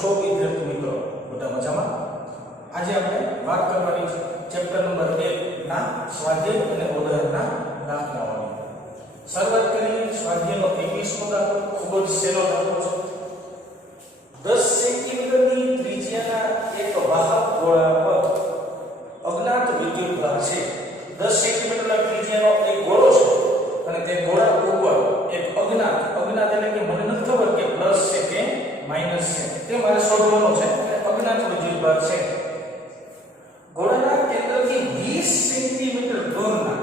છો વિદ્યાર્થી મિત્રો? બધા મજામાં? આજે આપણે વાત કરવાની છે ચેપ્ટર નંબર 1 ના સ્વાધ્યાય અને ઉદાહરણના દાખલાઓની. શરૂઆત કરીએ સ્વાધ્યાયનો 21મો દાખલો. ખૂબ જ સહેલો દાખલો છે. 10 સેન્ટીમીટરની ત્રિજ્યાના એક વાહક ગોળા પર અજ્ઞાત વિદ્યુતભાર છે. 10 સેન્ટીમીટરના ત્રિજ્યાનો એક ગોળો છે અને તે ગોળા ઉપર એક અજ્ઞાત એટલે કે મને નથી ખબર કે પ્લસ છે કે માઈનસ છે, તે મારે શોધવાનું છે. અજ્ઞાત વિદ્યુતભાર છે. ગોળાના કેન્દ્રથી 20 સેન્ટીમીટર દૂરના,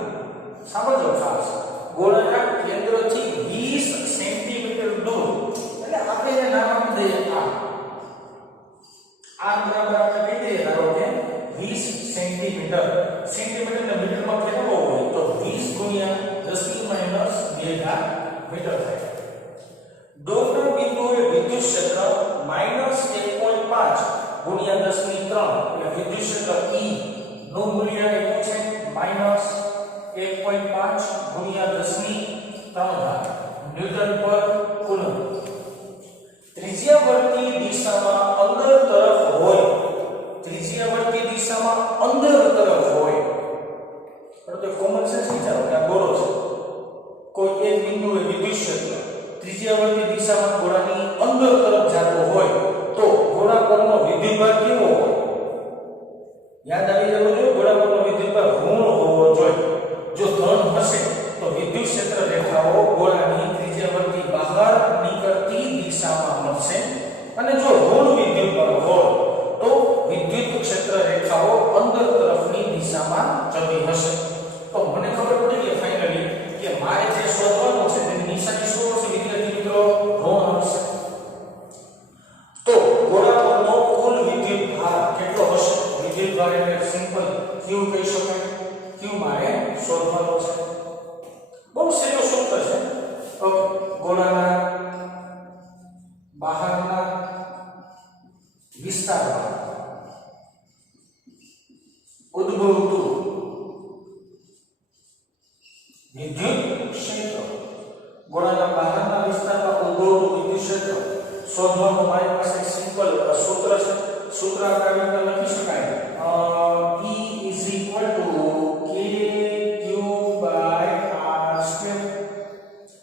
સાંભળજો ખાસ, ગોળાના કેન્દ્રથી 20 સેન્ટીમીટર દૂર, એટલે આપણે એને નામ આપી દઈએ આ બરાબર આપણે કહી દઈએ ધારો કે 20 સેન્ટીમીટર. સેન્ટીમીટર ને મીટરમાં ફેરવવો હોય તો 20 ગુણ્યા 10 માઈનસ 2 ઘાત મીટર થાય. ડોરના બિંદુએ વિદ્યુત ક્ષેત્ર -1.5 ગુણ્યા 10 ની 3, એટલે વિદ્યુત ક્ષેત્ર E નું મૂલ્ય એટલું છે -1.5 ગુણ્યા 10 ની 3 ઘાત ન્યૂટન પર કુલમ. ત્રિજ્યાવર્તી દિશામાં અંદર તરફ હોય, ત્રિજ્યાવર્તી દિશામાં અંદર તરફ હોય, તો કોમન સેન્સ વિચારો કે આ ગોળો છે, કોઈ એક બિંદુએ વિદ્યુત ક્ષેત્ર ત્રિજ્યાવર્તી દિશામાં ગોળાની અંદર તરફ જતો હોય તો ગોળા પરનો વિદ્યુતભાર કેવો હોય? યાદ આવી જવું જોઈએ. ગોળા પરનો વિદ્યુતભાર ઋણ હોવો જોઈએ. જો ધન હશે તો વિદ્યુત ક્ષેત્ર રેખાઓ ગોળાની ત્રિજ્યાવર્તી બહાર નીકળતી દિશામાં મળશે, અને જો ઋણ વિદ્યુતભાર હોય તો વિદ્યુત ક્ષેત્ર રેખાઓ અંદર તરફની દિશામાં જતી હશે. તો મને ખબર પડી કે ફાઇનલી કે મારે જે શોધવાનું છે તેની નિશાની શું હશે વિદ્યાર્થી મિત્રો? ઋણ હશે. તો ગોળા પરનો કુલ વિદ્યુતભાર કેટલો હશે? વિદ્યુતભાર એટલે સિમ્પલ Q કહી શકાય. Q મારે શોધવાનો છે. બહુ સહેલો સૂત્ર છે. ઓકે, ગોળાના બહારના વિસ્તારમાં ઉદ્ભવતું વિદ્યુત ક્ષેત્ર, ગોળાના બહારના વિસ્તારમાં ઉદ્ભવતું વિદ્યુત ક્ષેત્ર શોધવાનું મારી પાસે સિમ્પલ સૂત્ર છે. સૂત્ર આપણે લખી શકાય E = kq/r².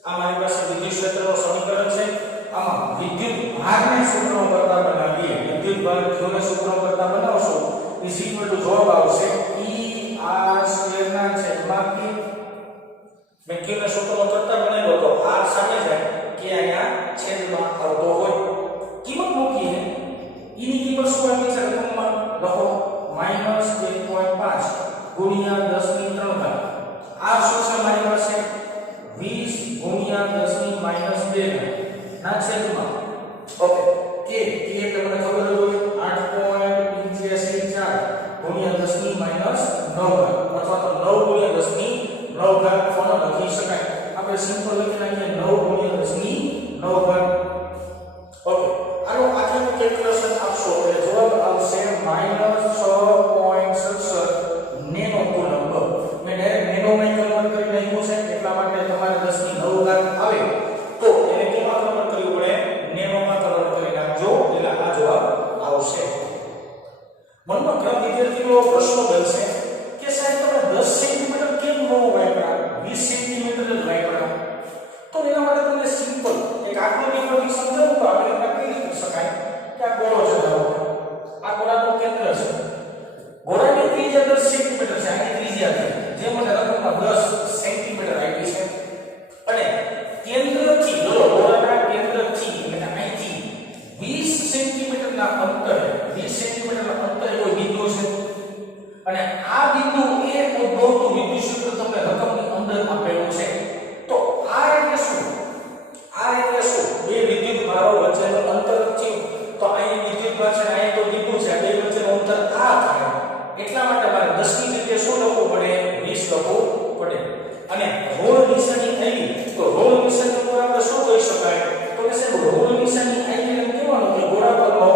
આ મારી પાસે વિદ્યુત ક્ષેત્રનું સમીકરણ છે. આમાં વિદ્યુત ભારને સૂત્રો કરતા બનાવીએ, વિદ્યુત ભાર q ને સૂત્રો કરતા બનાવશો = જવાબ આવશે E/r² ના છેદમાં k. મેં q ને સૂત્રો કરતા બનાવ્યો તો r સામે જાય k અહીંયા છેદમાં આવતો હોય. કિંમત મૂકીએ e ની કિંમત શું આવી છે? રકમમાં લખો -1.5 ગુણ્યા 10 ની 3 ઘાત. r શું છે મારી પાસે? 20 ગુણ્યા 10 ની -2 ઘાત ના છેદમાં ઓકે k એટલે મને ખબર હોય 8.854 ગુણ્યા 10 ની -9 ઘાત, અથવા તો 9 ગુણ્યા 10 ની 9 ઘાત પણ લખી શકાય. આપણે સિમ્પલ લખી નાખીએ 9 ગુણ્યા 10 ની 9 ઘાત. ઓકે, આનો આખેનું કેલ્ક્યુલેશન આપશો એટલે જવાબ આવશે -6.67 નેનો કુલમ્બ. મેં ડાયરેક્ટ નેનોમાં કન્વર્ટ કરી નાખ્યું છે, એટલા માટે તમારે 10 ની 9 ઘાત આવે તો એને કેમાં કન્વર્ટ કરવું પડે? નેનોમાં કન્વર્ટ કરી નાખજો, એટલે આ જવાબ આવશે. મનમાં ઘણા વિદ્યાર્થીઓ પ્રશ્નો બનશે કે સાહેબ તમે 10 સેન્ટીમીટર કેમ ન વાપર્યા, 20 સેન્ટીમીટર જ વાપર્યા? તો એના માટે તમને સિમ્પલ એક આકૃતિ પરથી સમજાવું તો આપણે એને કહી શકાય કે આ ગોળો છે. આ ગોળાનું કેન્દ્ર છે. ગોળાની ત્રિજ્યા 10 સેન્ટીમીટર છે. આની ત્રિજ્યા છે જે મને રકમમાં 10 સેન્ટીમીટર આપી છે, અને કેન્દ્રથી ગોળાના કેન્દ્રથી એટલે અહીંથી 20 સેન્ટીમીટરના અંતરે, 20 સેન્ટીમીટરના અંતરે કોઈ બિંદુ છે, અને આ બિંદુ એ ઉદ્ભવતું વિદ્યુત ક્ષેત્ર તમને રકમની અંદર આપેલું છે. તો આ એટલે શું? આ એટલે શું? બે વિદ્યુત ભારો વચ્ચેનું અંતર છે. તો અહીં વિદ્યુત ભાર છે, અહીં તો બિંદુ છે, બે વચ્ચેનું અંતર આ થાય. એટલા માટે મારે 10 ની જગ્યાએ શું લખવું પડે? 20 લખવું પડે. અને ઋણ નિશાની આવી તો ઋણ નિશાની ઉપર આપણે શું કહી શકાય? તો કે સાહેબ ઋણ નિશાની આવી એટલે કહેવાનું કે ગોળા પરનો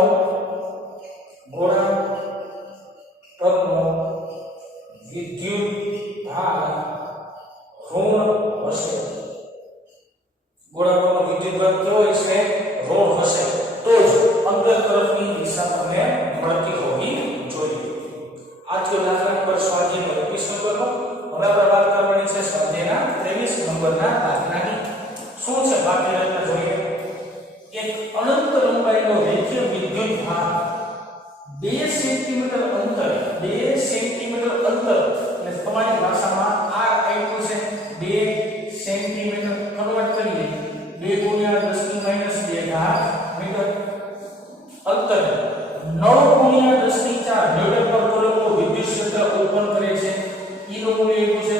2 સેન્ટીમીટર અંતર એટલે તમારી ભાષામાં આ આપ્યું છે 2 સેન્ટીમીટર કન્વર્ટ કરીએ 2 ગુણ્યા 10 ની માઈનસ 2 ઘાત મીટર અંતર 9 ગુણ્યા 10 ની 4 ન્યૂટન પર કુલમ્બનું વિદ્યુત ક્ષેત્ર ઉત્પન્ન કરે છે ઈ નું મૂલ્ય આપ્યું છે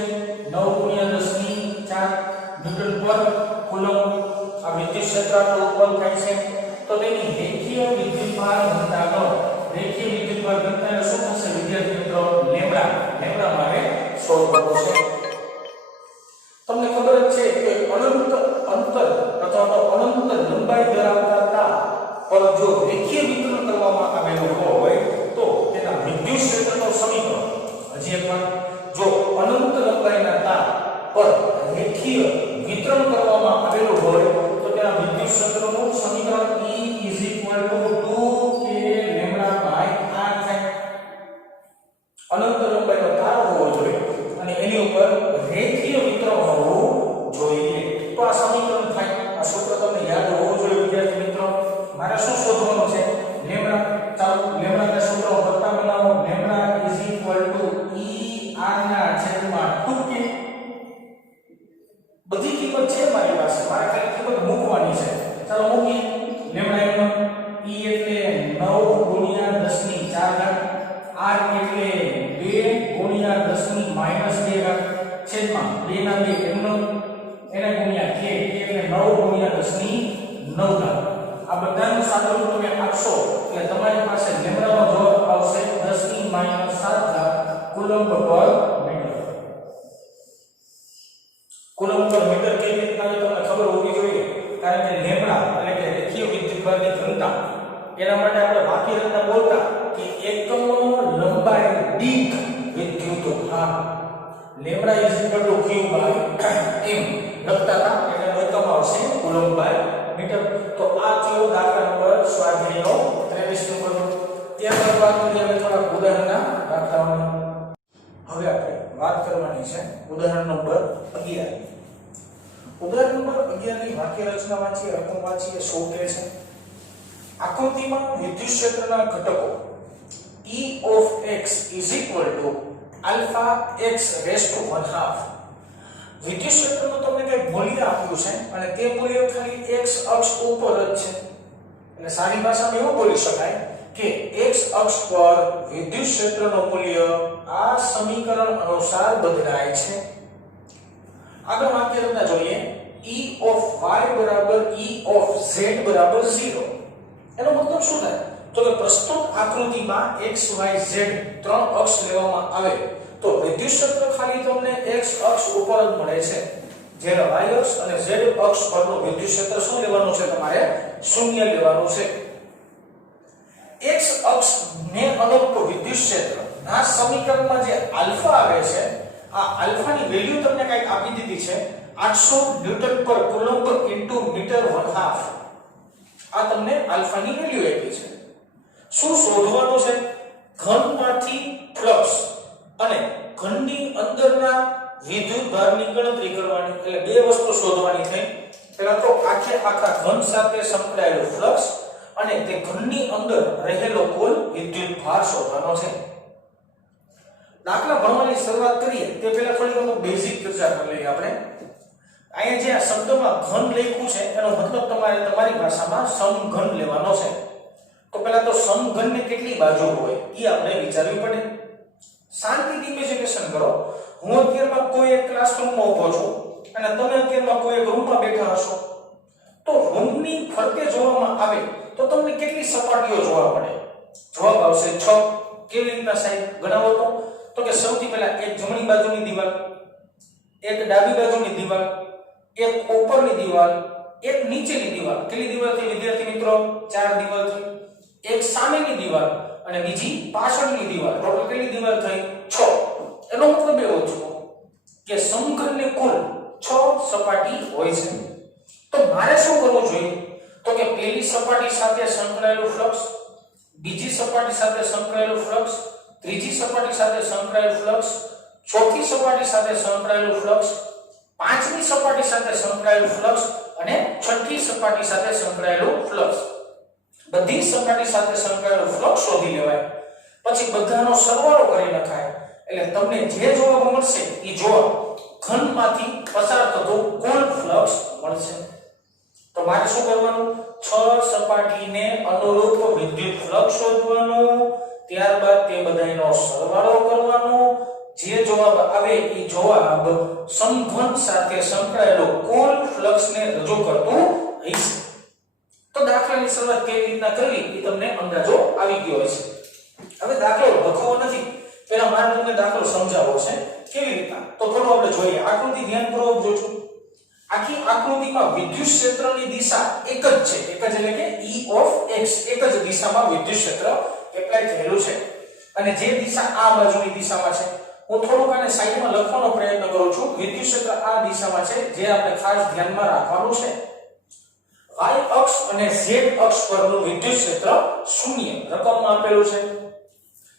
9 ગુણ્યા 10 ની 4 ન્યૂટન પર કુલમ્બ આ વિદ્યુત ક્ષેત્ર ઉત્પન્ન થાય છે તો તેની રેખીય વિદ્યુતભાર ઘનતાનો રેખીય વિદ્યુતભાર ઘનતા શું થશે વિદ્યાર્થી મિત્રો લેમ્ડા મારે શોધવો છે તમને ખબર જ છે કે અનંત અંતર અથવા તો અનંત લંબાઈ ધરાવતા તાર પર જો રેખીય વિતરણ કરવામાં આવેલું હોય તો તેના વિદ્યુત ક્ષેત્રનું સમીકરણ હજી એકવાર જો અનંત લંબાઈના તાર પર રેખીય વિતરણ કરવામાં આવેલું હોય તો તેના વિદ્યુત ક્ષેત્રનું સમીકરણ E = 2k lambda by r થાય અનંત લંબાઈનો તાર હોવો જોઈએ અને એની ઉપર રેખીય વિતરણ હોવું જોઈએ તો આ સમીકરણ થાય આ સૂત્ર તમને યાદ હોવું જોઈએ વિદ્યાર્થી મિત્રો મારે શું શોધવાનું છે લેમ્ડા ચાલો લેમ્ડાના સૂત્ર વત્તા બનાવો લેમ્ડા = E r/2k બધી કિંમત છે મારી પાસે મારે ખાલી કિંમત મૂકવાની છે ચાલો મૂકીએ લેમ્ડા E એટલે 9 ગુણ્યા 10 ની 4 ઘાત r એટલે 2 ગુણ્યા 10 ની માઈનસ 2 ઘાત છેદમાં 2 ના 2 એમનો એને ગુણ્યા k એટલે 9 ગુણ્યા 10 ની 9 ઘાત આ બધાનું સાદુરૂપ તમે આપશો એટલે તમારી પાસે લેમ્ડાનો જવાબ આવશે 10 ની માઈનસ 7 ઘાત કુલમ્બ પર મીટર કુલમ્બ પર મીટર કેવી રીતના તમને ખબર હોવી જોઈએ કારણ કે લેમ્ડા એટલે કે રેખીય વિદ્યુતભારની ઘનતા એના માટે આપણે વાક્ય રચના બોલતા કે એકમ લંબાઈ દીઠ વિદ્યુતભાર લેમ્ડા = q / m લખતા હતા એટલે એકમ આવશે કુલમ્બ બાય મીટર તો આ થયો દાખલા નંબર સ્વાધ્યાયનો 23 નંબર ત્યારબાદ વાત કરીએ હવે થોડા ઉદાહરણના દાખલાઓની હવે આપણે વાત કરવાની છે ઉદાહરણ નંબર 11 ઉદાહરણ નંબર 11 ની વાક્ય રચના વાંચીએ રકમ વાંચીએ શું કહે છે આકૃતિમાં વિદ્યુત ક્ષેત્રના ઘટકો E of x = alpha x raised to 1/2 વિદ્યુત ક્ષેત્રનું તમને કંઈક મૂલ્ય આપ્યું છે અને તે મૂલ્ય ખાલી x અક્ષ ઉપર જ છે એટલે સારી ભાષામાં એવું બોલી શકાય કે x અક્ષ પર વિદ્યુત ક્ષેત્રનું મૂલ્ય આ સમીકરણ અનુસાર બદલાય છે આગળ વાક્ય રચના જોઈએ E of y = E of z = 0 એનો મતલબ શું થાય તો કે પ્રસ્તુત આકૃતિમાં x y z ત્રણ અક્ષ લેવામાં આવે તો વિદ્યુત ક્ષેત્ર ખાલી તમને x અક્ષ ઉપર જ મળે છે જ્યારે y અક્ષ અને z અક્ષ પરનું વિદ્યુત ક્ષેત્ર શું લેવાનું છે તમારે શૂન્ય લેવાનું છે x અક્ષ ને અનુરૂપ વિદ્યુત ક્ષેત્ર આ સમીકરણમાં જે આલ્ફા આવે છે આ આલ્ફાની વેલ્યુ તમને કંઈક આપી દીધી છે 800 ન્યૂટન પર કુલમ્બ * મીટર 1/2 આ તમને આલ્ફાની વેલ્યુ આપી છે શું શોધવાનું છે ઘનમાંથી ફ્લક્સ અને ઘનની અંદરના વિદ્યુતભારની ગણતરી કરવાની એટલે બે વસ્તુ શોધવાની થઈ પહેલા તો આખા ઘન સાથે સંકળાયેલું ફ્લક્સ અને તે ઘનની અંદર રહેલો કુલ વિદ્યુતભાર શોધવાનો છે દાખલા ભણવાની શરૂઆત કરીએ તે પહેલા થોડી વખત બેઝિક ચર્ચા કરી લઈએ આપણે અહીંયા જે આ શબ્દમાં ઘન લખ્યું છે એનો મતલબ તમારે તમારી ભાષામાં સમઘન લેવાનો છે તો પહેલા તો સમઘનને કેટલી બાજુ હોય એ આપણે વિચારવી પડે શાંતિથી ઇમેજિનેશન કરો હું અત્યારમાં કોઈ એક ક્લાસરૂમમાં ઊભો છું અને તમે અત્યારમાં કોઈ એક રૂમમાં બેઠા હશો તો રૂમની ફરતે જોવામાં આવે તો તમને કેટલી સપાટીઓ જોવા મળે જવાબ આવશે 6 કેવી રીતના સાહેબ ગણાવો તો કે સૌથી પહેલા એક જમણી બાજુની દીવાલ એક ડાબી બાજુની દીવાલ એક ઉપરની દીવાલ એક નીચેની દીવાલ કેટલી દીવાલ થઈ વિદ્યાર્થી મિત્રો 4 દીવાલ થઈ એક સામેની દીવાલ અને બીજી પાછળની દીવાલ ટોટલ કેટલી દીવાલ થઈ 6 એનો મતલબ એવો થયો કે સમઘનને કુલ 6 સપાટી હોય છે તો મારે શું કરવું જોઈએ તો કે પહેલી સપાટી સાથે સંકળાયેલું ફ્લક્સ બીજી સપાટી સાથે સંકળાયેલું ફ્લક્સ ત્રીજી સપાટી સાથે સંકળાયેલું ફ્લક્સ ચોથી સપાટી સાથે સંકળાયેલું ફ્લક્સ પાંચમી સપાટી સાથે સંકળાયેલું ફ્લક્સ અને છઠ્ઠી સપાટી સાથે સંકળાયેલું ફ્લક્સ બધી સપાટી સાથે સંકળાયેલું ફ્લક્સ શોધી લેવાય પછી બધાનો સરવાળો કરી નખાય એટલે તમને જે જવાબ મળશે એ જવાબ ઘનમાંથી પસાર થતો કુલ ફ્લક્સ મળશે. તો મારે શું કરવાનું? 6 સપાટીને અનુરૂપ વિદ્યુત ફ્લક્સ શોધવાનું, ત્યારબાદ તે બધાનો સરવાળો કરવાનો, જે જવાબ આવે એ જવાબ સમઘન સાથે સંકળાયેલો કુલ ફ્લક્સને રજૂ કરતું હશે. તો દાખલાની શરૂઆત કેવી રીતના કરવી એ તમને અંદાજો આવી ગયો હશે. હવે દાખલો લખવો નથી, પહેલા મારે તમને દાખલો સમજાવવો છે કેવી રીતના. તો થોડું આપણે જોઈએ. આકૃતિ ધ્યાનપૂર્વક જોજો. આખી આકૃતિમાં વિદ્યુત ક્ષેત્રની દિશા એક જ છે, એક જ એટલે કે E of x, એક જ દિશામાં વિદ્યુત ક્ષેત્ર એપ્લાય થયેલું છે અને જે દિશા આ બાજુની દિશામાં છે. હું થોડુંક આને સાઈડમાં લખવાનો પ્રયત્ન કરું છું. વિદ્યુત ક્ષેત્ર આ દિશામાં છે, જે આપણે ખાસ ધ્યાનમાં રાખવાનું છે. y અક્ષ અને z અક્ષ પરનું વિદ્યુત ક્ષેત્ર શૂન્ય રકમમાં આપેલું છે.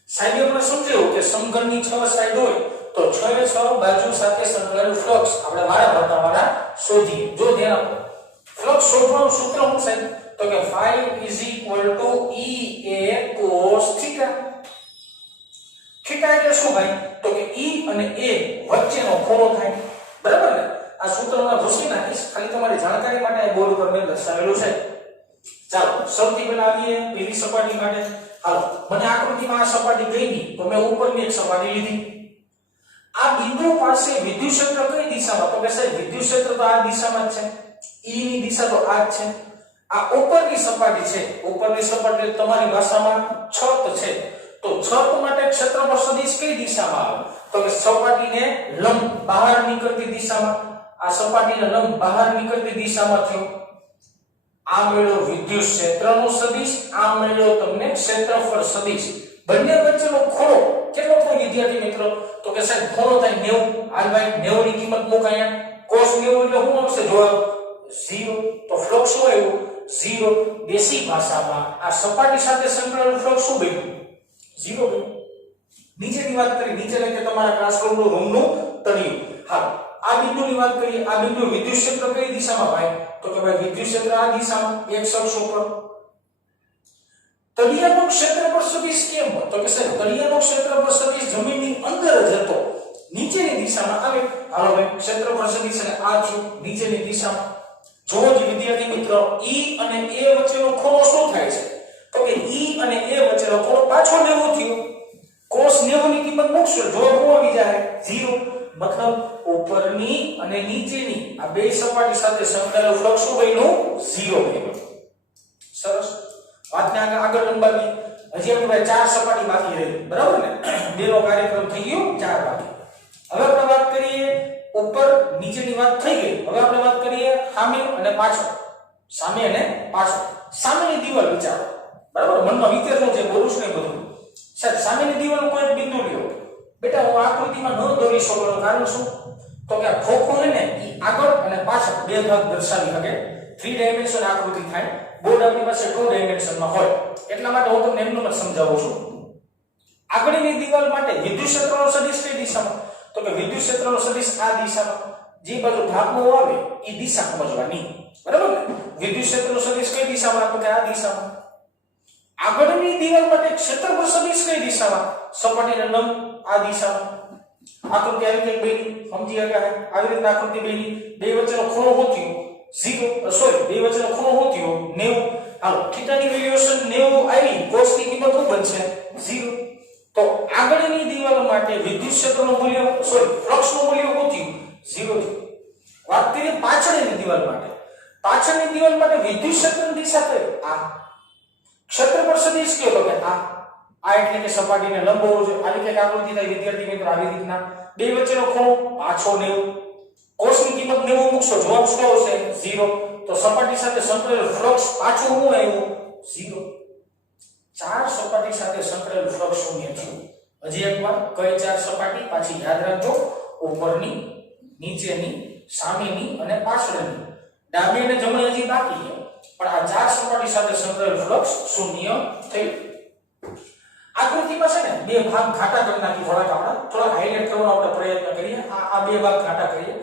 સાઈડ આપણે સમજાયું કે સમઘનની 6 સાઈડ હોય તો 6 એ 6 બાજુ સાથે સંકળાયેલું ફ્લક્સ આપણે વારા ફરતા શોધીએ. જો ધ્યાન આપો, ફ્લક્સ શોધવાનું સૂત્ર શું સાહેબ? તો કે phi Ea cos θ. થીટા એટલે શું ભાઈ? તો કે E અને A વચ્ચેનો ખૂણો થાય. બરાબર ને? આ સૂત્રમાં ભૂસી નાખીશ, ખાલી તમારી જાણકારી માટે આ બોર્ડ પર મેં દર્શાવેલું છે. ચાલો સૌથી પહેલા આવીએ પેલી સપાટી માટે. હાલો, મને આકૃતિમાં આ સપાટી ગઈ નહીં તો મેં ઉપરની એક સપાટી લીધી. આ બિંદુ પાસે વિદ્યુત ક્ષેત્ર કઈ દિશામાં? તો કે સાહેબ વિદ્યુત ક્ષેત્ર તો આ દિશામાં જ છે. E ની દિશા તો આ જ છે. આ ઉપરની સપાટી છે. ઉપરની સપાટી તમારી ભાષામાં છત છે. તો છત માટે ક્ષેત્રફળ સદિશ કઈ દિશામાં આવે? તો કે સપાટીને લંબ બહાર નીકળતી દિશામાં. આ સપાટીને લંબ બહાર નીકળતી દિશામાં થયો. આ મેળ્યો વિદ્યુત ક્ષેત્રનો સદિશ, આ મેળ્યો તમને ક્ષેત્રફળ સદિશ. બંને વચ્ચેનો ખૂણો કેટલો થાય વિદ્યાર્થી મિત્રો? તો કે સાહેબ ખૂણો થાય 90. હાલ ભાઈ 90 ની કિંમત મૂકાય. cos 90 એટલે શું આવશે જવાબ? 0. તો ફ્લક્સ શું આવ્યું? 0. બેસિક ભાષામાં આ સપાટી સાથે સંકળાયેલું ફ્લક્સ શું બન્યું? 0 બન્યું. નીચેની વાત કરી, નીચે એટલે કે તમારા ક્લાસરૂમનું રૂમનું તળિયું. હા, આ બિંદુની વાત કરીએ. આ બિંદુ વિદ્યુત ક્ષેત્ર કઈ દિશામાં ભાઈ? તો કે ભાઈ વિદ્યુત ક્ષેત્ર આ દિશામાં x અક્ષ ઉપર. તળિયાનો ક્ષેત્રફળ સદિશ કેમ? તો કે સાહેબ તળિયાનો ક્ષેત્રફળ સદિશ જમીનની અંદર જ હતો, નીચેની દિશામાં આવે. હાલો ભાઈ ક્ષેત્રફળ સદિશ અને આ થયું નીચેની દિશામાં. જો જ વિદ્યાર્થી મિત્રો E અને A વચ્ચેનો ખૂણો શું થાય છે? તો કે E અને A વચ્ચેનો ખૂણો પાછો 90 થયો. cos 90 ની કિંમત મૂકશો, જવાબ શું આવી જાય? 0. મતલબ ઉપરની અને નીચેની આ બે સપાટી સાથે સંકળાયેલું ફ્લક્સ શું બન્યું? 0 બન્યું. સરસ. વાતને આગળ લંબાવીએ. હજી આપણે 4 સપાટી બાકી રહી. બરાબર ને? બેનો કાર્યક્રમ થઈ ગયો 4 બાકી. હવે આપણે વાત કરીએ ઉપર નીચેની વાત થઈ ગઈ. હવે આપણે વાત કરીએ સામે અને પાછળ. સામે અને પાછળ. સામેની દીવાલ વિચારો. બરાબર? મનમાં વિચારવું છે, બોલું છું ને બધું. સાહેબ સામેની દીવાલનો કોઈ બિંદુ લ્યો. બેટા હું આકૃતિમાં ન દોરી શકું. કારણ શું? તો કે આ ખોખું છે ને એ આગળ અને પાછળ બે ભાગ દર્શાવી શકે. 3 ડાયમેન્શન આકૃતિ થાય. બોર્ડ આપણી પાસે 2 ડાયમેન્શનમાં હોય. એટલા માટે હું તમને એમનું જ સમજાવું છું. આગળની દીવાલ માટે વિદ્યુત ક્ષેત્રનો સદિશ કઈ દિશામાં? તો કે વિદ્યુત ક્ષેત્રનો સદિશ આ દિશામાં. જે બાજુ ભાગમાં આવે એ દિશા સમજવાની. બરાબર ને? વિદ્યુત ક્ષેત્રનો સદિશ કઈ દિશામાં? તો કે આ દિશામાં. આગળની દીવાલ માટે ક્ષેત્રફળ સદિશ કઈ દિશામાં? સપાટીને લંબ આ દિશામાં. આકૃતિ આવી રીતે બની, સમજી ગયા? આવી રીતે આકૃતિ બની. બે વચ્ચેનો ખૂણો શું થયો? 0. સોરી, બે વચ્ચેનો ખૂણો શું થયો? 90. હાલો, થીટાની વેલ્યુએશન 90 આવી. cos ની કિંમત શું બનશે? 0. તો આગળની દીવાલ માટે વિદ્યુત ક્ષેત્રનું મૂલ્ય સોરી ફ્લક્સનું મૂલ્ય શું થયું? 0 થયું. વાત કરીએ પાછળની દીવાલ માટે. પાછળની દીવાલ માટે વિદ્યુત ક્ષેત્રની દિશા કઈ? આ. ક્ષેત્રફળ સદિશ કયો? તો કે આ એટલે કે સપાટીને લંબ હોવું જોઈએ. આવી કે આકૃતિ થાય વિદ્યાર્થી મિત્રો આવી રીતના. બે વચ્ચેનો ખૂણો પાછો 90. cos ની કિંમત 90 મૂકશો, જવાબ શું આવશે? 0. તો સપાટી સાથે સંકળાયેલું ફ્લક્સ પાછું શું આવ્યું? 0. 4 સપાટી સાથે સંકળાયેલું ફ્લક્સ શૂન્ય થયું. હજી એકવાર કઈ 4 સપાટી પાછી યાદ રાખજો? ઉપરની, નીચેની, સામેની અને પાછળની. ડાબી અને જમણી હજી બાકી છે, પણ આ 4 સપાટી સાથે સંકળાયેલું ફ્લક્સ શૂન્ય થયું. આકૃતિમાં છે ને બે ભાગ ઘાટા કરી નાખી. થોડા હાઇલાઇટ કરવાનો આપણે પ્રયત્ન કરીએ. આ બે ભાગ ઘાટા કરીએ.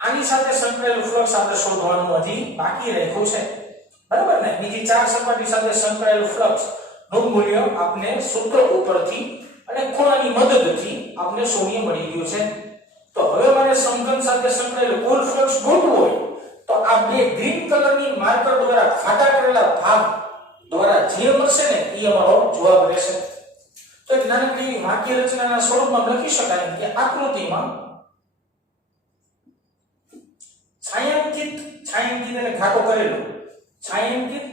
આની સાથે સંકળાયેલું ફ્લક્સ આપણે શોધવાનું હજી બાકી રાખ્યું છે. બરાબર ને? બીજી 4 સપાટી સાથે સંકળાયેલું ફ્લક્સ નું મૂલ્ય આપને સૂત્ર ઉપરથી અને ખૂણાની મદદથી આપને શૂન્ય મળી ગયું છે. તો હવે મારે સમઘન સાથે સંકળાયેલું કુલ ફ્લક્સ ગોતવું હોય તો આ બે ગ્રીન કલરની માર્કર દ્વારા ખાટા કરેલા ભાગ દ્વારા જે મળશે ને એ અમારો જવાબ રહેશે. તો એક નાનકડી વાક્ય રચનાના સ્વરૂપમાં લખી શકાય કે આકૃતિમાં છાयांकित એટલે ઘાટો કરેલો, છાयांकित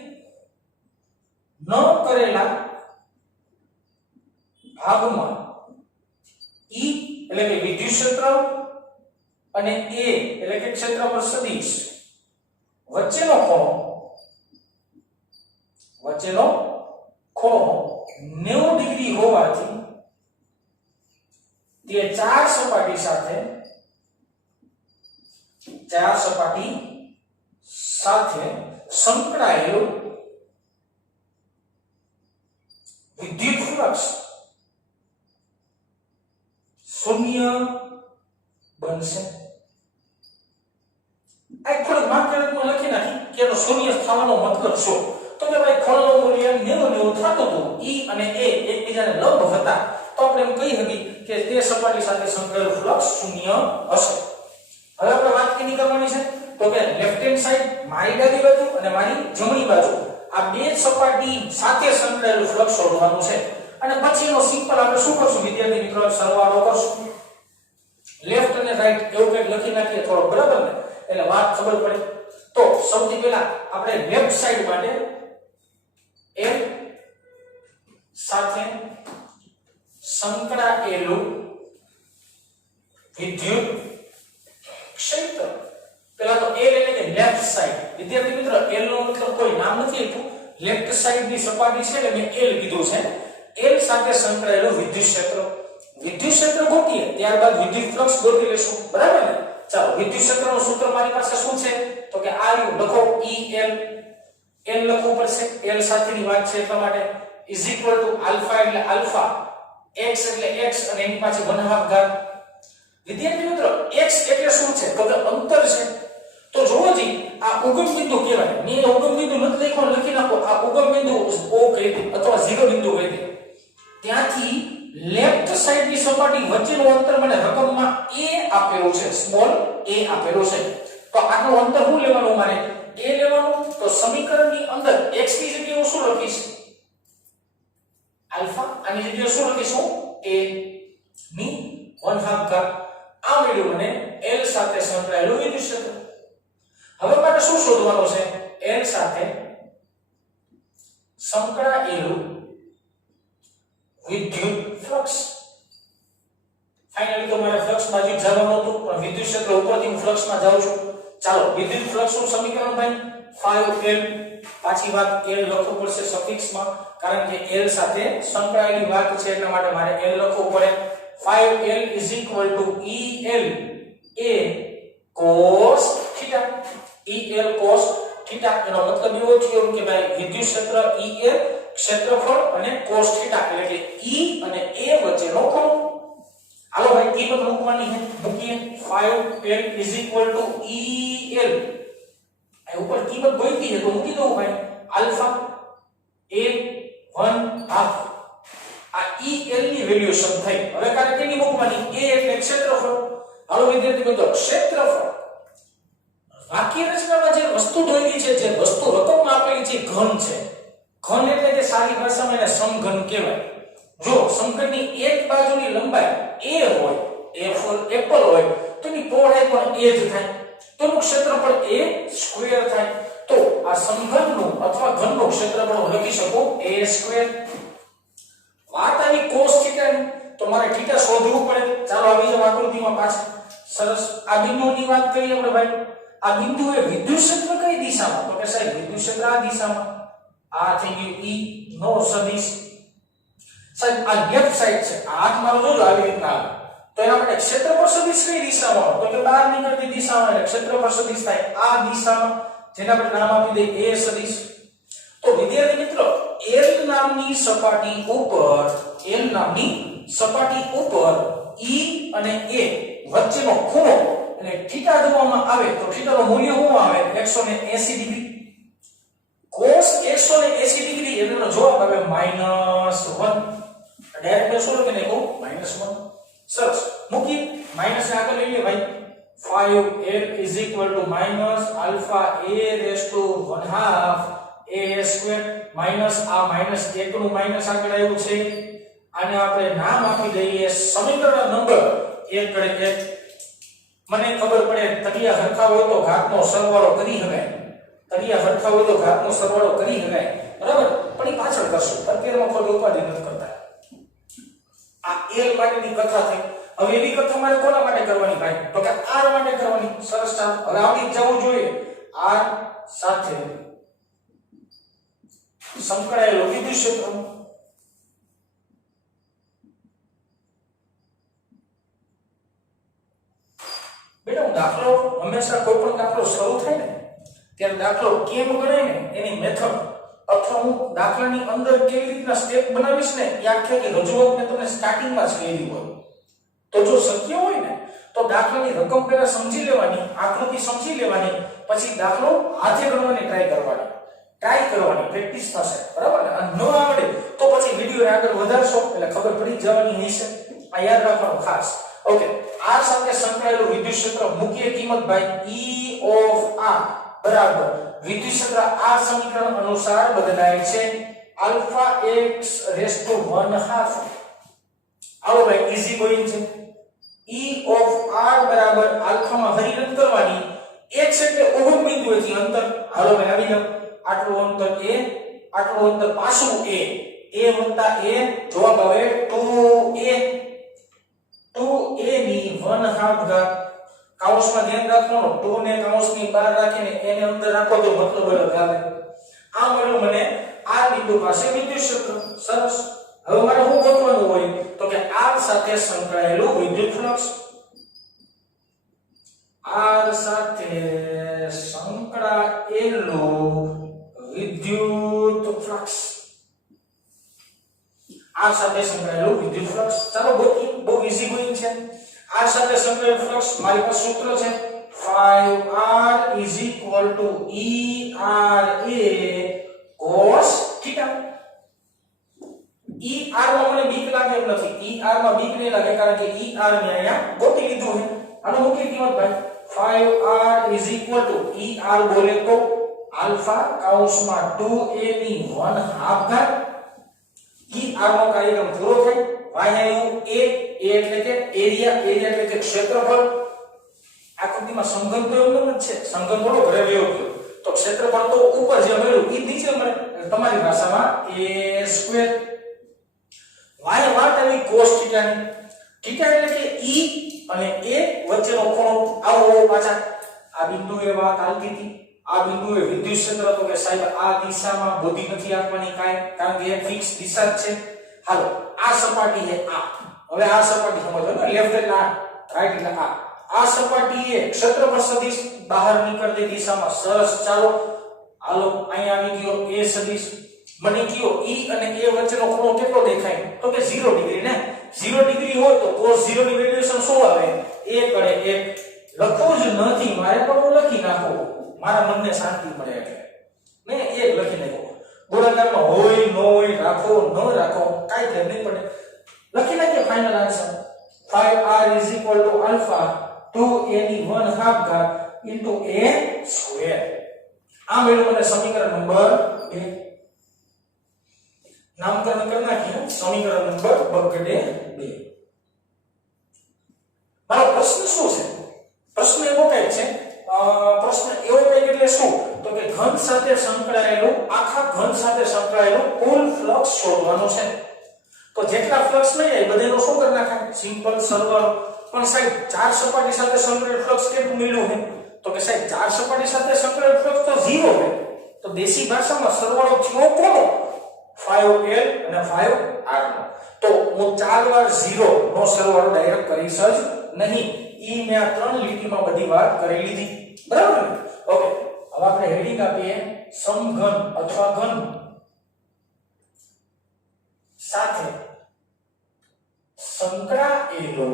ન કરેલા ભાગમાં E એટલે કે વિદ્યુત ક્ષેત્ર અને A એટલે કે ક્ષેત્રફળ સદિશ વચ્ચેનો ખૂણો 90 ડિગ્રી હોવાથી તે ચાર સપાટી સાથે સંકળાયેલું વિદ્યુત ફ્લક્સ શૂન્ય બનશે. આ થોડું વાક્યરચનામાં લખી નાખી કે એનો શૂન્ય થવાનો મતલબ શું? તો કે ભાઈ ખૂણાનું મૂલ્ય 90 થતું હતું, E અને A એકબીજાને લંબ હતા, તો આપણે એમ કહી શકીએ કે તે સપાટી સાથે સંકળાયેલું ફ્લક્સ શૂન્ય હશે. હવે આપણે વાત કેની કરવાની છે? તો કે લેફ્ટ હેન્ડ સાઈડ મારી ડાબી બાજુ અને મારી જમણી બાજુ આ બે સપાટી સાથે સંકળાયેલું ફ્લક્સ શોધવાનું છે. અને પછી એનો સિમ્પલ આપણે શું કરશું વિદ્યાર્થી મિત્રો? સરવાળો કરશું. લેફ્ટ અને રાઈટ એવું કંઈક લખી નાખીએ થોડો, બરાબર ને? એટલે વાત ખબર પડે. તો સૌથી પહેલા આપણે લેફ્ટ સાઈડ માટે L સાથે સંકળાયેલું વિદ્યુત ક્ષેત્ર, પહેલા તો L એટલે કે લેફ્ટ સાઈડ. વિદ્યાર્થી મિત્રો L નો મતલબ કોઈ નામ નથી આપ્યું, લેફ્ટ સાઈડ ની સપાટી છે એટલે મેં L કીધું છે. L સાથે સંકળાયેલું વિદ્યુત ક્ષેત્ર ગોતીએ, ત્યારબાદ વિદ્યુત ફ્લક્સ ગોતી લેશું, બરાબર ને? ચાલો, વિદ્યુત ક્ષેત્રનું સૂત્ર મારી પાસે શું છે? તો કે આ લખો EL, L લખવું પડશે, L સાથેની વાત છે એટલા માટે આલ્ફા એટલે આલ્ફા, x એટલે x અને એની પાછળ 1/2 ઘાત. વિદ્યાર્થી મિત્રો x એટલે શું છે? તો કે અંતર છે. તો જોવો જી આ ઉગમ બિંદુ કહેવાય. મેં ઉગમ બિંદુ નથી લખ્યો, લખી નાખો. આ ઉગમ બિંદુ O કહી દે અથવા 0 બિંદુ કહી દે. ત્યાંથી લેફ્ટ સાઈડ ની સપાટી વચ્ચેનું અંતર મને રકમમાં a આપેલું છે, સ્મોલ a આપેલું છે. તો આનું અંતર શું લેવાનું મારે? a લેવાનું. તો સમીકરણની અંદર x ની જગ્યાએ હું શું લખીશ? આલ્ફા. આની જગ્યાએ શું લખીશું? a ની 1/2 ઘાત. આ મળ્યું મને L સાથે સંકળાયેલું વિદ્યુત ક્ષેત્ર. હવે મારે શું શોધવાનું છે? L સાથે સંકળાયેલું વિદ્યુત ફ્લક્સ. ફાઇનલી તો મારે ફ્લક્સ બાજુ જવાનું હતું, પણ વિદ્યુત ક્ષેત્ર ઉપરથી હું ફ્લક્સમાં જાઉં છું. ચાલો, વિદ્યુત ફ્લક્સનું સમીકરણ ભાઈ 5L. પાછી વાત L લખવું પડશે સફિક્સમાં, કારણ કે L સાથે સંકળાયેલી વાત છે એટલા માટે મારે L લખવું પડે. 5L EL A cos θ. EL cos θ એનો મતલબ એવો થયો કે ભાઈ વિદ્યુત ક્ષેત્ર EL ક્ષેત્રફળ અને cos θ એટલે કે E અને A વચ્ચેનો ખૂણો. હાલો ભાઈ કિંમત મૂકવાની છે, મૂકીએ. 5L EL આ ઉપર કિંમત ગોઈતી છે તો મૂકી દઉં ભાઈ. આલ્ફા A 1/2 આ EL ની વેલ્યુએશન થઈ. હવે કારે કેની મૂકવાની? A એટલે ક્ષેત્રફળ. હાલો વિદ્યાર્થી મિત્રો, ક્ષેત્રફળ વાક્ય રચનામાં જે વસ્તુ દોરી છે, જે વસ્તુ રકમમાં આપેલી છે, ઘન છે. ઘન એટલે કે સારી ભાષામાં એને સમઘન કહેવાય. જો સમઘનની એક બાજુની લંબાઈ a હોય, a ફોર એપલ હોય, તો એની પહોળાઈ પણ a જ થાય, તો એનું ક્ષેત્રફળ a સ્ક્વેર થાય. તો આ સમઘનનું અથવા ઘનનું ક્ષેત્રફળ હું લખી શકું a સ્ક્વેર. વાત આવી cos θ ની, તો મારે θ શોધવું પડે. ચાલો આવી જાવ આકૃતિમાં પાછા. સરસ. આ બિંદુની વાત કરીએ આપણે ભાઈ. આ બિંદુ એ વિદ્યુત ક્ષેત્ર કઈ દિશામાં? તો કે સાહેબ વિદ્યુત ક્ષેત્ર આ દિશામાં. આ થઈ ગયું E નો સદિશ. સાહેબ આ લેફ્ટ સાઈડ છે, આ હાથ મારો જોજો આવી રીતના આવે. તો એના માટે ક્ષેત્રફળ સદિશ કઈ દિશામાં? તો કે બહાર નીકળતી દિશામાં, એટલે ક્ષેત્રફળ સદિશ થાય આ દિશામાં, જેને આપણે નામ આપી દઈએ A સદિશ. તો વિદ્યાર્થી મિત્રો L નામની સપાટી ઉપર E અને A વચ્ચેનો ખૂણો એટલે થીટા જોવામાં આવે તો થીટાનું મૂલ્ય શું આવે? 180 ડિગ્રી. cos 180 ડિગ્રી ઈઝી એનો જવાબ આવે -1. ડાયરેક્ટ મેં શું લખીને કહું -1. સરસ મૂકી માઈનસ ને આગળ લઈ લે ભાઈ 5l is equal to minus alpha a raised to 1/2 a square minus આ minus 1 નું minus આગળ આવ્યું છે આને આપણે નામ આપી દઈએ સમીકરણ નંબર 1 ગણે 1. મને ખબર પડે તળિયા હરખા હોય તો ઘાતનો સરવાળો કરી શકાય, તળિયા હરખા હોય તો ઘાતનો સરવાળો કરી શકાય, બરાબર, પણ એ પાછળ કરશું, અત્યારમાં કોઈ ઉપાધિ નથી કરતા. આ l માટેની કથા થઈ. હવે એવી કથા મારે કોના માટે કરવાની ભાઈ? તો કે r માટે કરવાની. સરસ, ચાલો હવે આવડી જવું જોઈએ r સાથે સંકળાયેલો વિદ્યુત ક્ષેત્ર. બેટા દાખલો હંમેશા કોઈ પણ દાખલો શરૂ થાય ને ત્યારે દાખલો કેમ ગણાય ને એની મેથડ અથવા હું દાખલાની અંદર કેવી રીતના સ્ટેપ બનાવીશ ને એ આખી રજૂઆત મેં તમને સ્ટાર્ટિંગમાં જ કહી હોય. તો જો શક્ય હોય ને તો દાખલાની રકમ પહેલા સમજી લેવાની, આકૃતિ સમજી લેવાની, પછી દાખલો હાથે ગણવાની ટ્રાય કરવાની પ્રેક્ટિસ થશે, બરાબર ને? અને ન આવડે તો પછી વિડિયો આગળ વધારશો એટલે ખબર પડી જવાની હશે. આ યાદ રાખવાનું ખાસ. ઓકે, r સાથે સંકળાયેલું વિદ્યુત ક્ષેત્ર મુખ્ય કિંમત ભાઈ E of r બરાબર વિદ્યુત ક્ષેત્ર આ સમીકરણ અનુસાર બદલાય છે alpha x raised to 1/2. આવો ભાઈ ઈઝી ગોઈંગ છે. E of r બરાબર આલ્ફા માં હરીરત કરવાની, x એટલે ઉગમ બિંદુએથી અંતર. હાલો ભાઈ આવી જાવ, આટલું અંતર a, આટલું અંતર પાછું a, a વત્તા a જવાબ આવે 2a. 2a ની 1/2 ઘાત. કૌંસમાં ધ્યાન રાખવાનું, 2 ને કૌંસની બહાર રાખીને એને અંદર રાખો તો મતલબ અલગ આવે. આ મળ્યું મને આ બિંદુ પાસે વિદ્યુત ક્ષેત્ર. સરસ, હવે મારે શું ગોતવાનું હોય તો કે r સાથે સંકળાયેલું વિદ્યુત ફ્લક્સ. r સાથે સંકળાયેલું વિદ્યુત ફ્લક્સ. r સાથે સંકળાયેલું વિદ્યુત ફ્લક્સ. ચાલો ગોતી, બહુ ઈઝી ગોઈંગ છે. r સાથે સંકળાયેલું ફ્લક્સ મારી પાસે સૂત્ર છે 5r = ERA cos θ. ER માં મને બીક લાગે એમ નથી, ER માં બીક નહીં લાગે કારણ કે ER ને અહીંયા ગોતી લીધું છે. આનો મુખ્ય કિંમત ભાઈ 5r ER બોલે તો આલ્ફા કૌંસમાં 2a ની 1/2 ઘાત. ER નો કાર્યક્રમ પૂરો થાય. વાયુ a એટલે કે એરિયા એટલે કે ક્ષેત્રફળ. આકૃતિમાં સંગમ તો એમ જ છે, સંગમ થોડો ઘરે રહ્યો ગયો તો ક્ષેત્રફળ તો ઉપર જે મળ્યું એ નીચે મળે, તમારી ભાષામાં a સ્ક્વેર. વાય વાત આવી cos θ ની. θ એટલે કે e અને a વચ્ચેનો ખૂણો. આવો પાછા આ બિંદુએ વાત હાલતી હતી, આ બિંદુએ વિદ્યુત ક્ષેત્ર તો કે સાહેબ આ દિશામાં બધી નથી આપવાની કાંઈ, કારણ કે એ ફિક્સ દિશા જ છે. હાલો આ સપાટી છે આ, હવે આ સપાટી સમજો ને, લેફ્ટ એટલે આ, રાઈટ એટલે આ સપાટીએ ક્ષેત્રફળ સદિશ બહાર નીકળતી દિશામાં. સરસ, ચાલો હાલો અહીંયા આવી ગયો a સદિશ. મને કયો e અને a વચ્ચેનો ખૂણો કેટલો દેખાય તો કે 0 ડિગ્રી ને. 0 ડિગ્રી હોય તો cos 0 ની વેલ્યુએશન શું આવે? 1 ગણે 1. લખવું જ નથી મારે, પણ હું લખી નાખું, મારા મનને શાંતિ મળે એટલે મેં 1 લખી નાખ્યો. ગોળાકારમાં હોય ન હોય, રાખો ન રાખો કાઈ ફેર નહીં પડે, લખી નાખીએ ફાઇનલ આન્સર 5r = 2a ની 1/2 ઘાત into a સ્ક્વેર. આ મેળવ્યું મને સમીકરણ નંબર 2. નામકરણ કરી નાખીએ સમીકરણ નંબર 2. મારો પ્રશ્ન શું છે? પ્રશ્ન એવો કઈ છે, પ્રશ્ન એવો કઈ એટલે શું તો કે ઘન સાથે સંકળાયેલું, આખા ઘન સાથે સંકળાયેલું કુલ ફ્લક્સ શોધવાનો છે. તો જેટલા ફ્લક્સ લઈ જાય બધાનો શું કરી નાખાય? સિમ્પલ સરવાળો. પણ સાહેબ ચાર સપાટી સાથે સંકળાયેલું ફ્લક્સ કેટલું મળ્યું છે તો કે સાહેબ ચાર સપાટી સાથે સંકળાયેલું ફ્લક્સ તો 0 છે. તો દેશી ભાષામાં સરવાળો થયો કોનો? 5l અને 5r નો. તો હું 4 વાર 0 નો સરવાળો ડાયરેક્ટ કરીશ જ નહીં. ઈ મેં આ 3 લીટીમાં બધી વાત કરી લીધી, બરાબર ને? ઓકે, હવે આપણે હેડિંગ આપીએ સમઘન અથવા ઘન સાથે સંકળાયેલો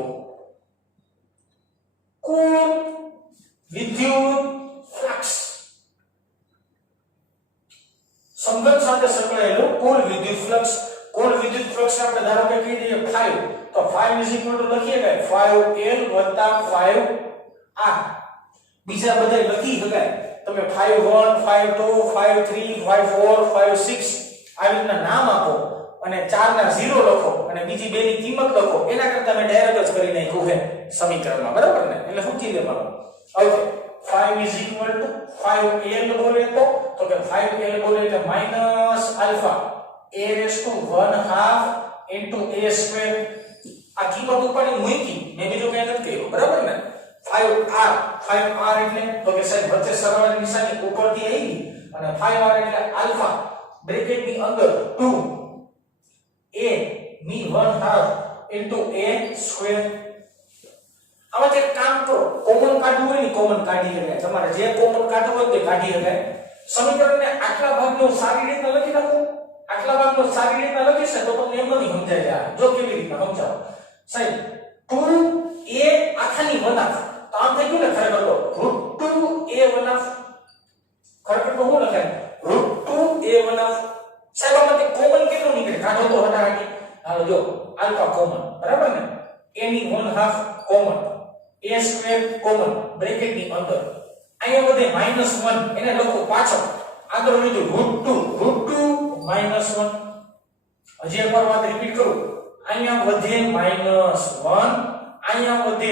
કુલ વિદ્યુત ફ્લક્સ. સમઘન સાથે સંકળાયેલો કુલ વિદ્યુત ફ્લક્સ આપણે ધારો કે કહી દઈએ 5 તો 5 લખીએ કે 5L 5R બીજા બધા લખી શકાય તમે 5 1 5 2 5 3 5 4 5 6 આવી રીતના નામ આપો અને 4 ના 0 લખો અને બીજી બે ની કિંમત લખો એના કરતા મેં ડાયરેક્ટ જ કરી નાખ્યું છે સમીકરણમાં બરાબર ને એટલે શું કીધું મારું ઓકે 5 5L બોલે તો કે 5L બોલે એટલે minus alpha a raised to 1/2 into a square આ કિંમત ઉપાડી મૂકી મેં બીજું કઈ નથી કર્યું બરાબર ને 5R એટલે તો કે સાહેબ વચ્ચે સરવાળાની નિશાની ઉપરથી આવી અને 5R એટલે આલ્ફા બ્રેકેટ ની અંદર 2 a ની 1/2 into a square આમાં એક કામ કરો કોમન કાઢવું હોય ને કોમન કાઢી શકાય તમારે જે કોમન કાઢવું હોય તે કાઢી શકાય સમીકરણને આટલા ભાગનો સારી રીતે લખી નાખો આટલા ભાગનો સારી રીતે લખીશ તો તમને એમ નથી સમજાય યાર જો કેવી રીતે સમજાવો સાહેબ 2a આખાની 1/2 તો આમ થઈ ગયું ને ખરેખર તો √2a 1/2 ખરેખર તો શું લખાય √2a 1/2 સાહેબ આમાંથી કોમન કેટલું નીકળે કાઢો તો હટાવી હાલો જો આલ્ફા કોમન બરાબર ને a ની 1/2 common a square common bracket ની અંદર અહીંયા બધે -1 એને લખો પાછળ આગળ લીધું √2 -1 હજી એકવાર વાત રિપીટ કરું અહીંયા વધે -1 અહીંયા વધે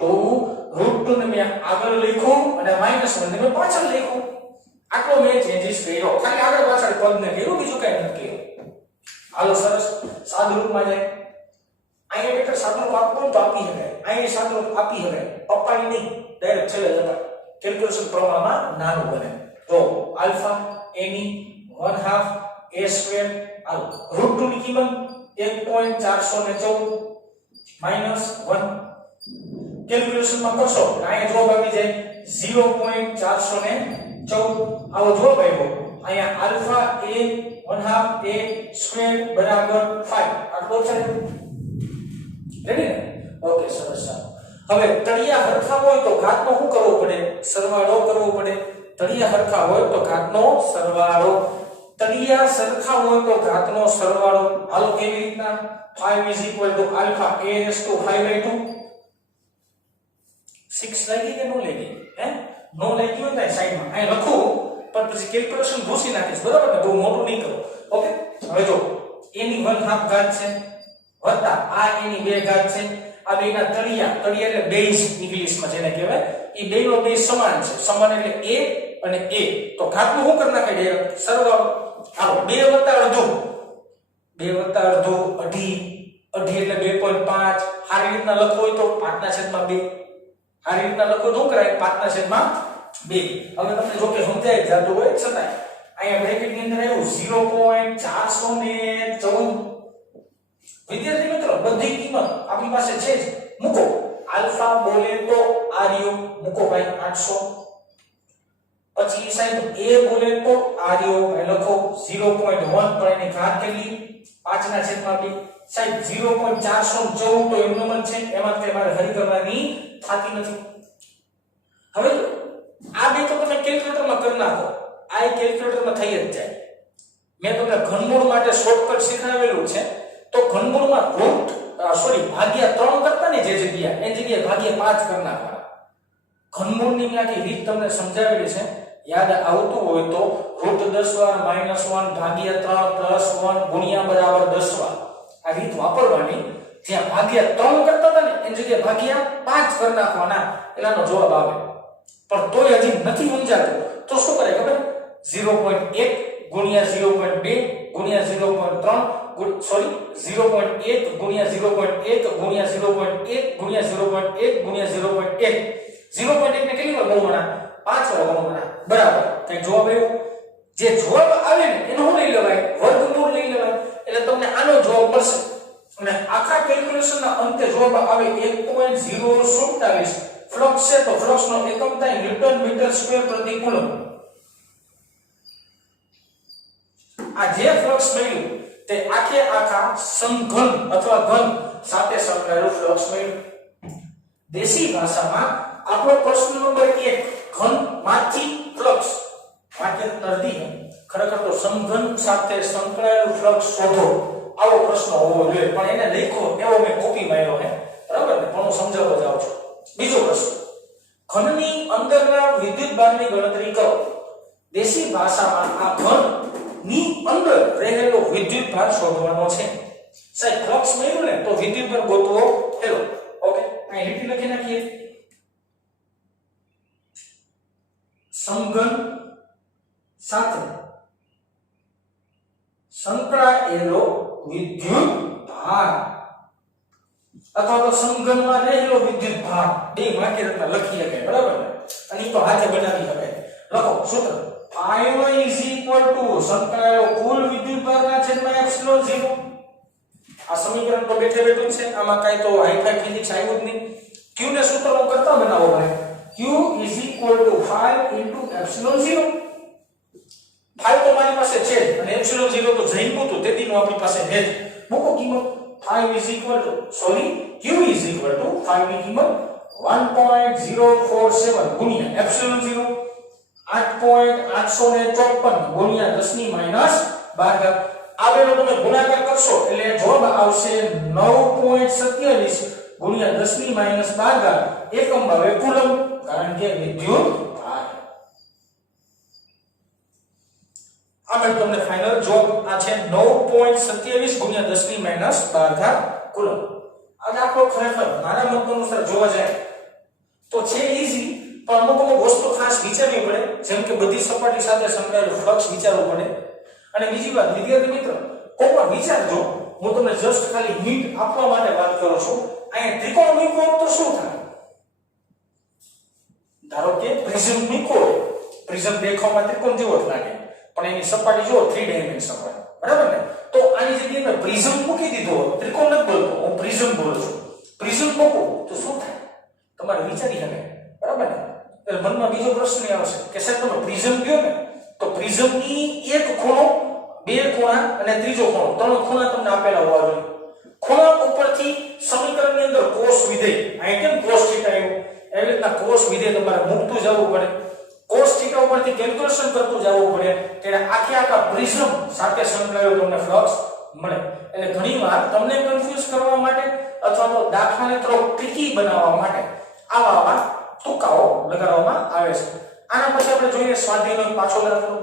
√2 ને મેં આગળ લખ્યું અને -1 ને મેં પાછળ લખ્યું આટલો મેં ચેન્જીસ કર્યો ખાલી આગળ પાછળ પદ ને કર્યું બીજું કઈ નથી કર્યું હાલો સરસ સાદુરૂપમાં જાય અહીંયા બેટા સાદુરૂપ આપવું તો આપી શકાય અહીંયા સાદુરૂપ આપી શકાય પપ્પાની નહીં ડાયરેક્ટ છેલ્લે જતા કેલ્ક્યુલેશન પ્રમાણમાં નાનું બને તો આલ્ફા a ની 1/2 a સ્ક્વેર આવ √2 ની કિંમત 1.414 -1 કેલ્ક્યુલેશન માં કરશો અહીંયા જવાબ આવી જાય 0.414 આવો જવાબ આવ્યો અહીંયા આલ્ફા a 1/2 a સ્ક્વેર બરાબર 5 આટલો છે રેડી ને ઓકે સરસ હવે તળિયા હરખા હોય તો ઘાતનો શું કરવો પડે સરવાળો કરવો પડે તળિયા હરખા હોય તો ઘાતનો સરવાળો તળિયા સરખા હોય તો ઘાતનો સરવાળો હાલો કેવી રીતના 5 આલ્ફા a raised to 5/2 6 લાગી કે નો લાગી હે નો લાગી હોય તો સાઈડમાં અહીં લખું પણ પછી કેલ્ક્યુલેશન ભૂસી નાખીશ બરાબર ને બહુ મોટું નહીં કરો ઓકે હવે જો a ની 1/2 ઘાત છે વત્તા આ a ની 2 ઘાત છે આ બેના તળિયા એટલે બેઝ ઇંગ્લિશમાં જેને કહેવાય એ બેનો બેઝ સમાન છે સમાન એટલે a અને a તો ઘાતનું શું કરી નાખે ડાયરેક્ટ સરવાળો આવો 2 વત્તા અડધું 2 વત્તા અડધું અઢી એટલે 2.5 સારી રીતના લખવું હોય તો 5/2 સારી રીતના લખવું તો કરાય 5/2 હવે તમને જો કે સમજાય જતું હોય છતાંય અહીંયા બ્રેકેટ ની અંદર આવ્યું 0.414 વિદ્યાર્થી મિત્રો બધી કિંમત આપણી પાસે છે જ મૂકો આલ્ફા બોલે તો આર્યો મૂકો ભાઈ 800 પછી સાહેબ a બોલે તો આર્યો ભાઈ લખો 0.1 પર એની ઘાત કેટલી 5/2 સાહેબ 0.414 તો એમનો મન છે એમાં તે મારે હરી કરવાની થાતી નથી હવે આ બે તો તમે કેલ્ક્યુલેટરમાં કરી નાખો આ કેલ્ક્યુલેટરમાં થઈ જ જાય મેં તમને ઘનમૂળ માટે શોર્ટકટ શીખવાડેલું છે તો ઘનમૂળમાં ભાગ્યા 3 કરતા ને જે જગ્યા એ જગ્યાએ ભાગ્યા 5 કરી નાખવાના ઘનમૂળની મેં આખી રીત તમને સમજાવેલી છે યાદ આવતું હોય તો √10 વાર -1 ભાગ્યા 3 +1 ગુણ્યા બરાબર 10 વાર આ રીત વાપરવાની જ્યાં ભાગ્યા 3 કરતા હતા ને એ જગ્યાએ ભાગ્યા 5 કરી નાખવાના એટલાનો જવાબ આવે પણ તોય હજી નથી સમજાતું તો શું કરે ખબર 0.1 ગુણ્યા 0.2 ગુણ્યા 0.3 0.1 ગુણ્યા 0.1 ગુણ્યા 0.1 ગુણ્યા 0.1 ગુણ્યા 0.1 0.1 ને કેટલી વાર ગુણવાના 5 વાર ગુણવાના બરાબર કઈ જવાબ આવ્યો જે જવાબ આવે ને એનો હું લઈ લેવાય વર્ગમૂળ લઈ લેવાય એટલે તમને આનો જવાબ મળશે અને આખા કેલ્ક્યુલેશનના અંતે જવાબ આવે 1.047 ફ્લક્સ છે તો ફ્લક્સનો એકમ થાય ન્યૂટન મીટર સ્ક્વેર પ્રતિ કુલમ આ જે ફ્લક્સ મળ્યું તે આખે આખા સમઘન અથવા ઘન સાથે સંકળાયેલું ફ્લક્સ મળ્યું દેશી ભાષામાં આપણો પ્રશ્ન નંબર 1 ઘન માંથી ફ્લક્સ વાક્ય તરતી ખરેખર તો સમઘન સાથે સંકળાયેલું ફ્લક્સ શોધો આવો પ્રશ્ન હોવો જોઈએ, પણ એને લખ્યો એવો મેં કોપી માર્યો હે, બરાબર ને? પણ હું સમજાવવા જાઉં છું. બીજો પ્રશ્ન, ઘનની અંદરના વિદ્યુતભારની ગણતરી કરો. દેશી ભાષામાં આ ઘનની અંદર રહેલો વિદ્યુતભાર શોધવાનો છે. સાહેબ ફ્લક્સ મળ્યું ને તો વિદ્યુતભાર ગોતવો હેલો. ઓકે, અહીં લીટી લખી નાખીએ. સમઘન સાથે સંકળાયેલો વિદ્યુતભાર અથવા તો સમઘનમાં રહેલો વિદ્યુતભાર બે વાક્ય રચના લખી શકાય, બરાબર ને? અને તો હાથે બનાવી શકાય. લખો સૂત્ર I = સંકળાયેલો કુલ વિદ્યુતભારના છેદમાં એપ્સિલોન 0. આ સમીકરણ તો બેઠે બેઠું છે, આમાં કાઈ તો હાઈફાઈ ફિઝિક્સ આવ્યું જ નહીં. q ને સૂત્રનો કરતા બનાવો ભાઈ. q = 5 * epsilon 0. 5 તો મારી પાસે છે અને એપ્સિલોન 0 તો જઈનું તો તેદીનો આપણી પાસે છે. મૂકો કિંમત. 5 q = 5 ની કિંમત 1.047 ગુણ્યા એપ્સિલોન 0 8.854 ગુણ્યા 10⁻12. આવેલો તમે ગુણાકાર કરશો એટલે જવાબ આવશે 9.27 ગુણ્યા 10⁻12 એકમ ભાવે કુલમ, કારણ કે વિદ્યુત ભાર. આમાં તમને ફાઇનલ જવાબ આ છે 9.27 ગુણ્યા 10⁻12 કુલમ. આ દાખલો ખરેખર મારા મત અનુસાર જોવા જાય તો છે ઈઝી, પણ અમુક વસ્તુ ખાસ વિચારવી પડે, જેમ કે બધી સપાટી સાથે સંકળાયેલું ફ્લક્સ વિચારવું પડે. અને બીજી વાત વિદ્યાર્થી મિત્રો, કોઈવાર વિચારજો, હું તમને જસ્ટ ખાલી હિન્ટ આપવા માટે વાત કરું છું. અહીંયા ત્રિકોણ મૂકો તો શું થાય? ધારો કે પ્રિઝમ મૂકો, પ્રિઝમ દેખાવમાં ત્રિકોણ જેવો જ લાગે, પણ એની સપાટી જુઓ 3 ડાયમેન્શન હોય, બરાબર ને? તો આની જગ્યાએ મેં પ્રિઝમ મૂકી દીધો, ત્રિકોણ નથી બોલતો, હું પ્રિઝમ બોલું છું. પ્રિઝમ મૂકો તો શું થાય? તમારે વિચારી શકાય, બરાબર ને? એટલે મનમાં બીજો પ્રશ્ન આવશે કે સાહેબ તમે પ્રિઝમ કહો ને, તો પ્રિઝમની એક ખૂણો, બે ખૂણા અને ત્રીજો ખૂણો, ત્રણ ખૂણા તમને આપેલા હોવા જોઈએ. ખૂણા ઉપરથી સમીકરણની અંદર cos વિધેય, અહીં કેમ cos થીટા આવ્યું, એવી રીતના cos વિધેય તમારે મૂકતું જવું પડે. cos થીટા ઉપરથી કેલ્ક્યુલેશન કરતું જવું પડે, એટલે આખા પ્રિઝમ સાથે સંકળાયેલો તમને ફ્લક્સ મળે. એટલે ઘણીવાર તમને કન્ફ્યુઝ કરવા માટે અથવા તો દાખલાને થોડો ટ્રિકી બનાવવા માટે આવા તુકાઓ લગાડવામાં આવે છે. આના પછી આપણે જોઈએ સ્વાધ્યાયનો પાછો દાખલો.